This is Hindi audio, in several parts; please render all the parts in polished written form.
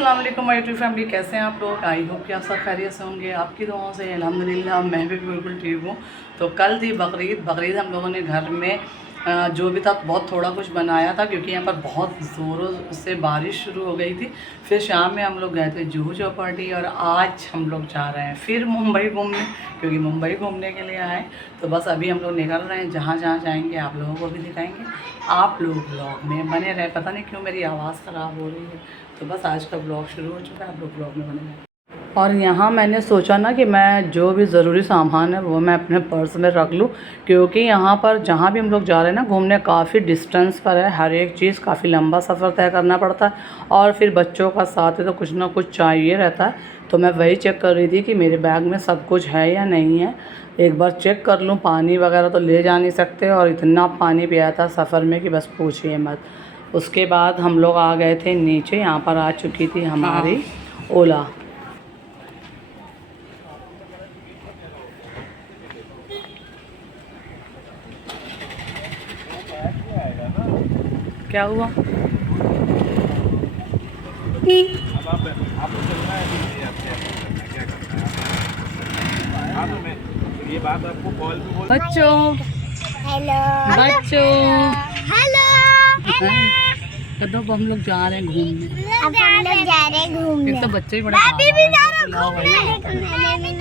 अस्सलाम वालेकुम माय यूट्यूब फैमिली, कैसे हैं आप लोग। आई होप कि आप सब खैरियत से होंगे। आपकी दुआओं से अल्हम्दुलिल्लाह मैं भी बिल्कुल ठीक हूँ। तो कल थी बकरीद हम लोगों ने घर में जो भी था बहुत थोड़ा कुछ बनाया था, क्योंकि यहाँ पर बहुत ज़ोरों से बारिश शुरू हो गई थी। फिर शाम में हम लोग गए थे जुहू चौपाटी और आज हम लोग जा रहे हैं फिर मुंबई घूमने, क्योंकि मुंबई घूमने के लिए आए। तो बस अभी हम लोग निकल रहे हैं, जहाँ जहाँ जाएंगे आप लोगों को भी दिखाएंगे। आप लोग ब्लॉग में बने रहे। पता नहीं क्यों मेरी आवाज़ ख़राब हो रही है, तो बस आज का ब्लॉग शुरू हो चुका है। आप लोग ब्लॉग में बने रहे। और यहाँ मैंने सोचा ना कि मैं जो भी ज़रूरी सामान है वो मैं अपने पर्स में रख लूँ, क्योंकि यहाँ पर जहाँ भी हम लोग जा रहे हैं ना घूमने, काफ़ी डिस्टेंस पर है। हर एक चीज़ काफ़ी लंबा सफ़र तय करना पड़ता है, और फिर बच्चों का साथ है तो कुछ ना कुछ चाहिए रहता है। तो मैं वही चेक कर रही थी कि मेरे बैग में सब कुछ है या नहीं है। एक बार चेक कर लूँ। पानी वगैरह तो ले जा नहीं सकते, और इतना पानी पिया था सफ़र में कि बस पूछिए मत। उसके बाद हम लोग आ गए थे नीचे। यहाँ पर आ चुकी थी हमारी ओला। क्या हुआ? अब आपको चलना है क्या करना है। हाँ, तो मैं ये बात आपको कॉल पे बोल। बच्चों हेलो बच्चों हेलो कदम हम लोग जा रहे हैं घूमने। अब हम लोग जा रहे हैं घूमने। एक तो बच्चे ही बड़ा मैं भी जा रहा बुलाओ हूँ भाई। घूमने।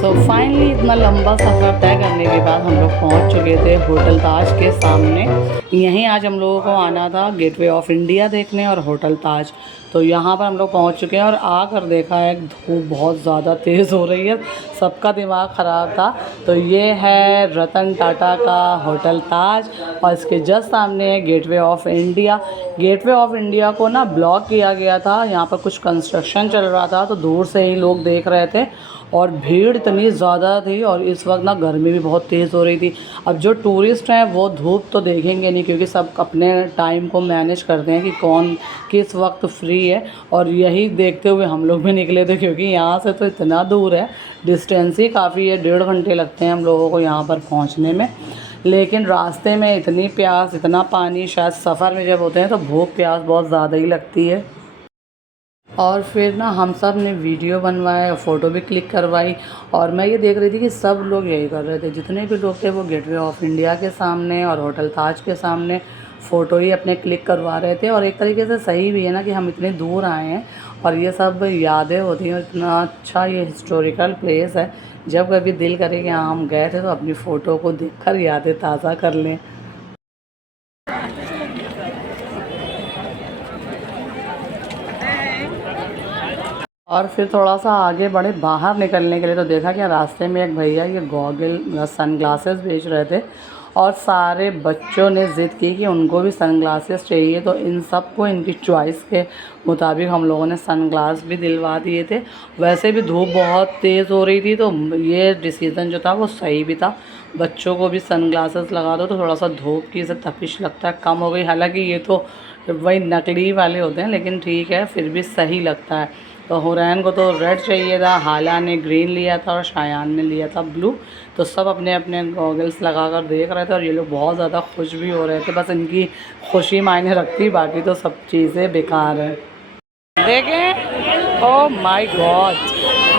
तो फाइनली इतना लंबा सफ़र तय करने के बाद हम लोग पहुंच चुके थे होटल ताज के सामने। यहीं आज हम लोगों को आना था गेटवे ऑफ इंडिया देखने और होटल ताज। तो यहाँ पर हम लोग पहुंच चुके हैं और आकर देखा है धूप बहुत ज़्यादा तेज़ हो रही है। सबका दिमाग ख़राब था। तो ये है रतन टाटा का होटल ताज, और इसके जस्ट सामने है gateway of India. Gateway of India को ना ब्लॉक किया गया था, यहाँ पर कुछ कंस्ट्रक्शन चल रहा था, तो दूर से ही लोग देख रहे थे और भीड़ इतनी ज़्यादा थी। और इस वक्त ना गर्मी भी बहुत तेज़ हो रही थी। अब जो टूरिस्ट हैं वो धूप तो देखेंगे नहीं, क्योंकि सब अपने टाइम को मैनेज करते हैं कि कौन किस वक्त फ्री है। और यही देखते हुए हम लोग भी निकले थे, क्योंकि यहाँ से तो इतना दूर है, डिस्टेंस ही काफ़ी है। 1.5 घंटे लगते हैं हम लोगों को यहाँ पर पहुँचने में। लेकिन रास्ते में इतनी प्यास, इतना पानी, शायद सफ़र में जब होते हैं तो भूख प्यास बहुत ज़्यादा ही लगती है। और फिर ना हम सब ने वीडियो बनवाए, फ़ोटो भी क्लिक करवाई। और मैं ये देख रही थी कि सब लोग यही कर रहे थे, जितने भी लोग थे वो गेटवे ऑफ इंडिया के सामने और होटल ताज के सामने फ़ोटो ही अपने क्लिक करवा रहे थे। और एक तरीके से सही भी है ना कि हम इतने दूर आए हैं और ये सब यादें होती हैं। और इतना अच्छा ये हिस्टोरिकल प्लेस है, जब कभी दिल करे कि हाँ हम गए थे तो अपनी फ़ोटो को देखकर यादें ताज़ा कर लें। और फिर थोड़ा सा आगे बढ़े बाहर निकलने के लिए, तो देखा कि रास्ते में एक भैया ये गॉगल सनग्लासेस बेच रहे थे। और सारे बच्चों ने ज़िद की कि उनको भी सनग्लासेस चाहिए, तो इन सब को इनकी चॉइस के मुताबिक हम लोगों ने सनग्लास भी दिलवा दिए थे। वैसे भी धूप बहुत तेज़ हो रही थी, तो ये डिसीज़न जो था वो सही भी था। बच्चों को भी सनग्लासेस लगा दो तो थोड़ा सा धूप की से तपिश लगता है कम हो गई। हालांकि ये तो वही नकली वाले होते हैं, लेकिन ठीक है, फिर भी सही लगता है। तो हुरैन को तो रेड चाहिए था, हाला ने ग्रीन लिया था और शायान ने लिया था ब्लू। तो सब अपने अपने गॉगल्स लगा कर देख रहे थे, और ये लोग बहुत ज़्यादा खुश भी हो रहे थे। बस इनकी खुशी मायने रखती, बाकी तो सब चीज़ें बेकार हैं। देखें, ओह माय गॉड,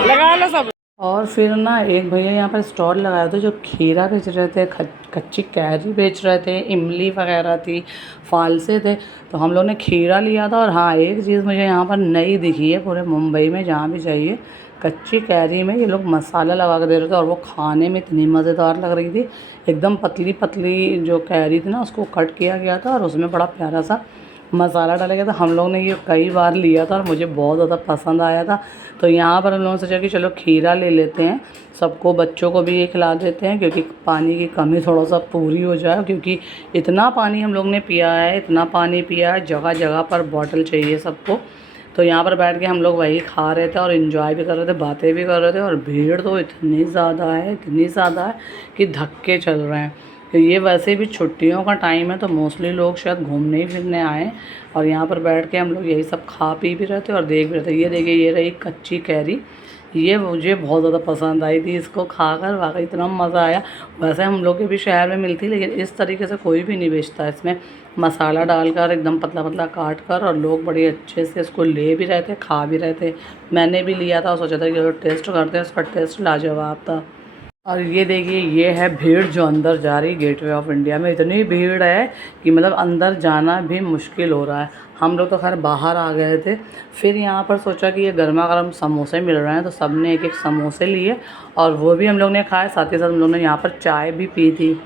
लगा लो सब। और फिर ना एक भैया यहाँ पर स्टॉल लगाया था जो खीरा बेच रहे थे, कच्ची कैरी बेच रहे थे, इमली वगैरह थी, फालसे थे। तो हम लोग ने खीरा लिया था। और हाँ, एक चीज़ मुझे यहाँ पर नई दिखी है पूरे मुंबई में, जहाँ भी जाइए कच्ची कैरी में ये लोग मसाला लगा कर दे रहे थे, और वो खाने में इतनी मज़ेदार लग रही थी। एकदम पतली पतली जो कैरी थी ना, उसको कट किया गया था और उसमें बड़ा प्यारा सा मसाला डाला गया था। हम लोग ने ये कई बार लिया था और मुझे बहुत ज़्यादा पसंद आया था। तो यहाँ पर हम लोगों ने सोचा कि चलो खीरा ले लेते हैं, सबको, बच्चों को भी ये खिला देते हैं, क्योंकि पानी की कमी थोड़ा सा पूरी हो जाए। क्योंकि इतना पानी हम लोग ने पिया है, इतना पानी पिया है, जगह जगह पर बॉटल चाहिए सबको। तो यहाँ पर बैठ के हम लोग वही खा रहे थे और इन्जॉय भी कर रहे थे, बातें भी कर रहे थे। और भीड़ तो इतनी ज़्यादा है, इतनी ज़्यादा है कि धक्के चल रहे हैं। तो ये वैसे भी छुट्टियों का टाइम है तो मोस्टली लोग शायद घूमने ही फिरने आए। और यहाँ पर बैठ के हम लोग यही सब खा पी भी रहे थे और देख भी रहे थे। ये देखिए, ये रही कच्ची कैरी, ये मुझे बहुत ज़्यादा पसंद आई थी। इसको खाकर वाकई इतना मज़ा आया। वैसे हम लोग के भी शहर में मिलती, लेकिन इस तरीके से कोई भी नहीं बेचता। इसमें मसाला डालकर एकदम पतला पतला काट कर, और लोग बड़े अच्छे से इसको ले भी रहे थे, खा भी रहे थे। मैंने भी लिया था और सोचा था कि टेस्ट करते हैं, उसका टेस्ट लाजवाब था। और ये देखिए, ये है भीड़ जो अंदर जा रही गेटवे ऑफ इंडिया में। इतनी भीड़ है कि मतलब अंदर जाना भी मुश्किल हो रहा है। हम लोग तो खैर बाहर आ गए थे। फिर यहाँ पर सोचा कि ये गर्मा गर्म समोसे मिल रहे हैं, तो सब ने एक एक समोसे लिए और वो भी हम लोग ने खाए। साथ ही साथ हम लोग ने यहाँ पर चाय भी पी थी।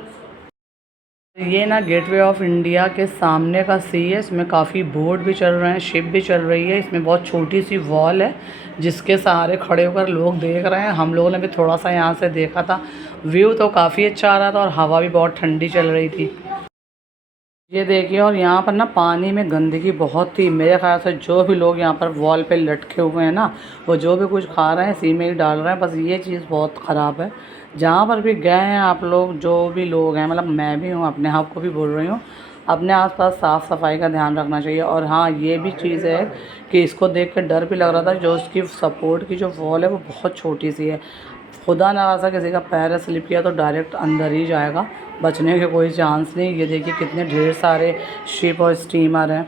ये ना गेटवे ऑफ इंडिया के सामने का सी है। इसमें काफ़ी बोट भी चल रहे हैं, शिप भी चल रही है। इसमें बहुत छोटी सी वॉल है जिसके सहारे खड़े होकर लोग देख रहे हैं। हम लोगों ने भी थोड़ा सा यहाँ से देखा था। व्यू तो काफ़ी अच्छा आ रहा था और हवा भी बहुत ठंडी चल रही थी। ये देखिए, और यहाँ पर ना पानी में गंदगी बहुत थी। मेरे ख्याल से जो भी लोग यहाँ पर वॉल पे लटके हुए हैं ना, वो जो भी कुछ खा रहे हैं इसी में ही डाल रहे हैं। बस ये चीज़ बहुत ख़राब है। जहाँ पर भी गए हैं आप लोग, जो भी लोग हैं, मतलब मैं भी हूँ, अपने आप को भी बोल रही हूँ, अपने आसपास साफ़ सफाई का ध्यान रखना चाहिए। और हाँ, ये भी चीज़ है कि इसको देख कर डर भी लग रहा था। जो उसकी सपोर्ट की जो वॉल है वो बहुत छोटी सी है। खुदा ना खासा किसी का पैर स्लिप किया तो डायरेक्ट अंदर ही जाएगा, बचने के कोई चांस नहीं। ये देखिए कितने ढेर सारे शिप और स्टीमर हैं।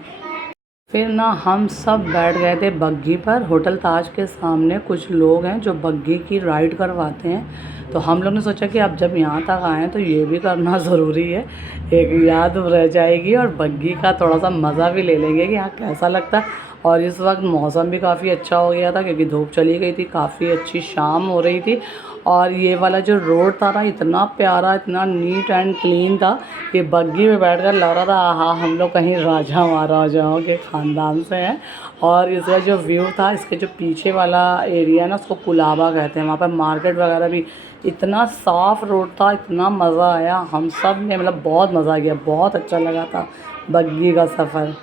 फिर ना हम सब बैठ गए थे बग्गी पर। होटल ताज के सामने कुछ लोग हैं जो बग्गी की राइड करवाते हैं। तो हम लोग ने सोचा कि अब जब यहाँ तक आए हैं तो ये भी करना ज़रूरी है, एक याद रह जाएगी और बग्गी का थोड़ा सा मज़ा भी ले लेंगे कि यहाँ कैसा लगता है। और इस वक्त मौसम भी काफ़ी अच्छा हो गया था क्योंकि धूप चली गई थी, काफ़ी अच्छी शाम हो रही थी। और ये वाला जो रोड था ना, इतना प्यारा, इतना नीट एंड क्लीन था कि बग्गी में बैठकर लग रहा था हाँ हम लोग कहीं राजा महाराजाओं के ख़ानदान से हैं। और इसका जो व्यू था, इसके जो पीछे वाला एरिया है ना, उसको कुलाबा कहते हैं। वहाँ पर मार्केट वगैरह भी, इतना साफ़ रोड था, इतना मज़ा आया। हम सब ने मतलब बहुत मज़ा किया, बहुत अच्छा लगा था बग्गी का सफ़र।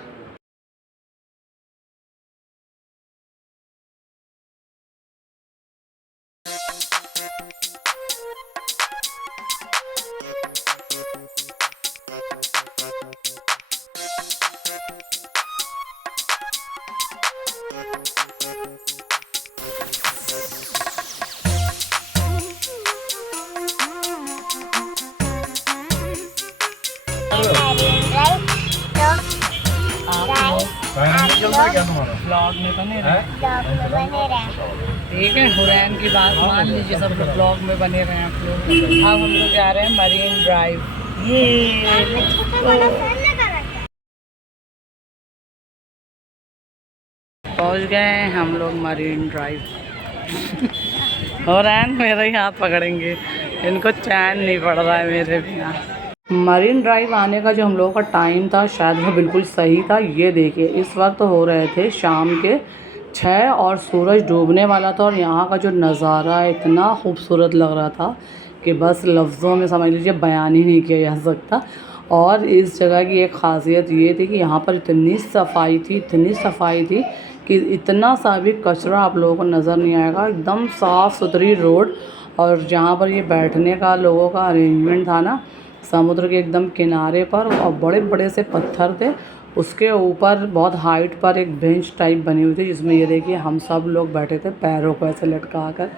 ब्लॉग में बने रहे, ठीक है। हुरैन की बात मान लीजिए, सब लोग ब्लॉग में बने रहे हैं आप लोग। अब हम लोग जा रहे हैं मरीन ड्राइव। ये पहुंच गए हैं हम लोग मरीन ड्राइव। हुरैन मेरा ही हाथ पकड़ेंगे, इनको चैन नहीं पड़ रहा है मेरे बिना। मरीन ड्राइव आने का जो हम लोगों का टाइम था शायद वो बिल्कुल सही था। ये देखिए, इस वक्त हो रहे थे शाम के 6 और सूरज डूबने वाला था। और यहाँ का जो नज़ारा इतना खूबसूरत लग रहा था कि बस लफ्ज़ों में समझ लीजिए बयान ही नहीं किया जा सकता। और इस जगह की एक ख़ासियत ये थी कि यहाँ पर इतनी सफाई थी, इतनी सफाई थी कि इतना सा भी कचरा आप लोगों को नज़र नहीं आएगा। एकदम साफ़ सुथरी रोड। और जहाँ पर ये बैठने का लोगों का अरेंजमेंट था ना, समुद्र के एकदम किनारे पर, और बड़े बड़े से पत्थर थे। उसके ऊपर बहुत हाइट पर एक बेंच टाइप बनी हुई थी जिसमें ये देखिए हम सब लोग बैठे थे पैरों को ऐसे लटका कर।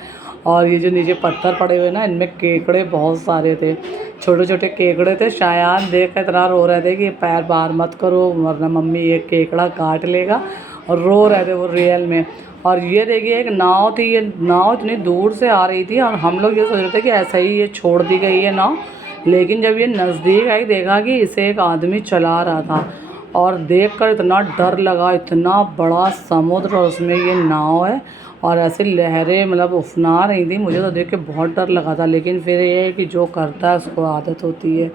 और ये जो नीचे पत्थर पड़े हुए ना, इनमें केकड़े बहुत सारे थे, छोटे छोटे केकड़े थे। शायान देख कर इतना रो रहे थे कि पैर बाहर मत करो वरना मम्मी एक केकड़ा काट लेगा, और रो रहे थे वो रियल में। और ये देखिए एक नाव थी, ये नाव इतनी दूर से आ रही थी और हम लोग ये सोच रहे थे कि ऐसा ही ये छोड़ दी गई है नाव। लेकिन जब ये नज़दीक आई देखा कि इसे एक आदमी चला रहा था, और देखकर इतना डर लगा। इतना बड़ा समुद्र और उसमें ये नाव है और ऐसे लहरें मतलब उफना रही थी। मुझे तो देख के बहुत डर लगा था, लेकिन फिर ये है कि जो करता है उसको आदत होती है।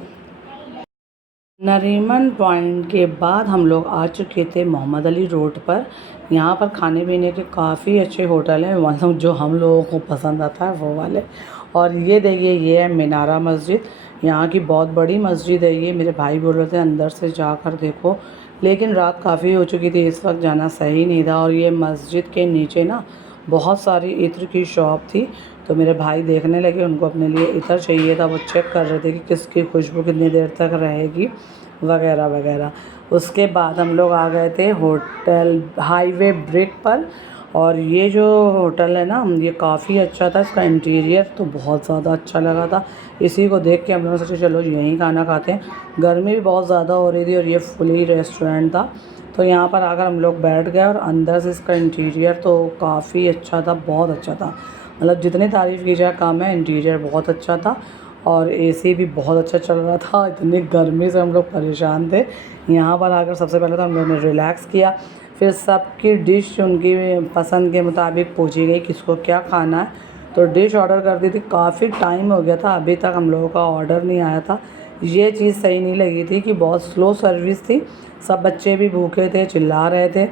नरीमन पॉइंट के बाद हम लोग आ चुके थे मोहम्मद अली रोड पर। यहाँ पर खाने पीने के काफ़ी अच्छे होटल हैं, मतलब जो हम लोगों को पसंद आता है वो वाले। और ये देखिए, ये है मीनारा मस्जिद। यहाँ की बहुत बड़ी मस्जिद है ये। मेरे भाई बोल रहे थे अंदर से जाकर देखो लेकिन रात काफ़ी हो चुकी थी, इस वक्त जाना सही नहीं था। और ये मस्जिद के नीचे ना बहुत सारी इत्र की शॉप थी, तो मेरे भाई देखने लगे, उनको अपने लिए इत्र चाहिए था। वो चेक कर रहे थे कि किसकी खुशबू कितनी देर तक रहेगी वगैरह वगैरह। उसके बाद हम लोग आ गए थे होटल हाईवे ब्रिक पर। और ये जो होटल है ना, ये काफ़ी अच्छा था, इसका इंटीरियर तो बहुत ज़्यादा अच्छा लगा था। इसी को देख के हम लोगों ने सोचा चलो यहीं खाना खाते हैं। गर्मी भी बहुत ज़्यादा हो रही थी और ये फुली रेस्टोरेंट था, तो यहाँ पर आकर हम लोग बैठ गए। और अंदर से इसका इंटीरियर तो काफ़ी अच्छा था, बहुत अच्छा था। मतलब जितनी तारीफ़ की जाए कम है, इंटीरियर बहुत अच्छा था। और एसी भी बहुत अच्छा चल रहा था, इतनी गर्मी से हम लोग परेशान थे। यहाँ पर आकर सबसे पहले तो हम लोगों ने रिलैक्स किया, फिर सबकी डिश उनकी पसंद के मुताबिक पूछी गई किसको क्या खाना है, तो डिश ऑर्डर कर दी थी। काफ़ी टाइम हो गया था, अभी तक हम लोगों का ऑर्डर नहीं आया था। ये चीज़ सही नहीं लगी थी कि बहुत स्लो सर्विस थी, सब बच्चे भी भूखे थे, चिल्ला रहे थे।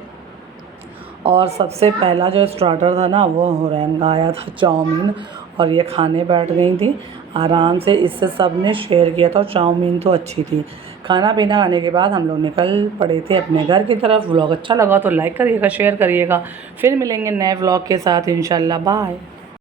और सबसे पहला जो स्टार्टर था ना, वो हुरैन का आया था चाउमीन, और ये खाने बैठ गई थी आराम से। इससे सब ने शेयर किया था और चाउमीन तो अच्छी थी। खाना पीना खाने के बाद हम लोग निकल पड़े थे अपने घर की तरफ। व्लॉग अच्छा लगा तो लाइक करिएगा, शेयर करिएगा। फिर मिलेंगे नए व्लॉग के साथ इंशाल्लाह। बाय।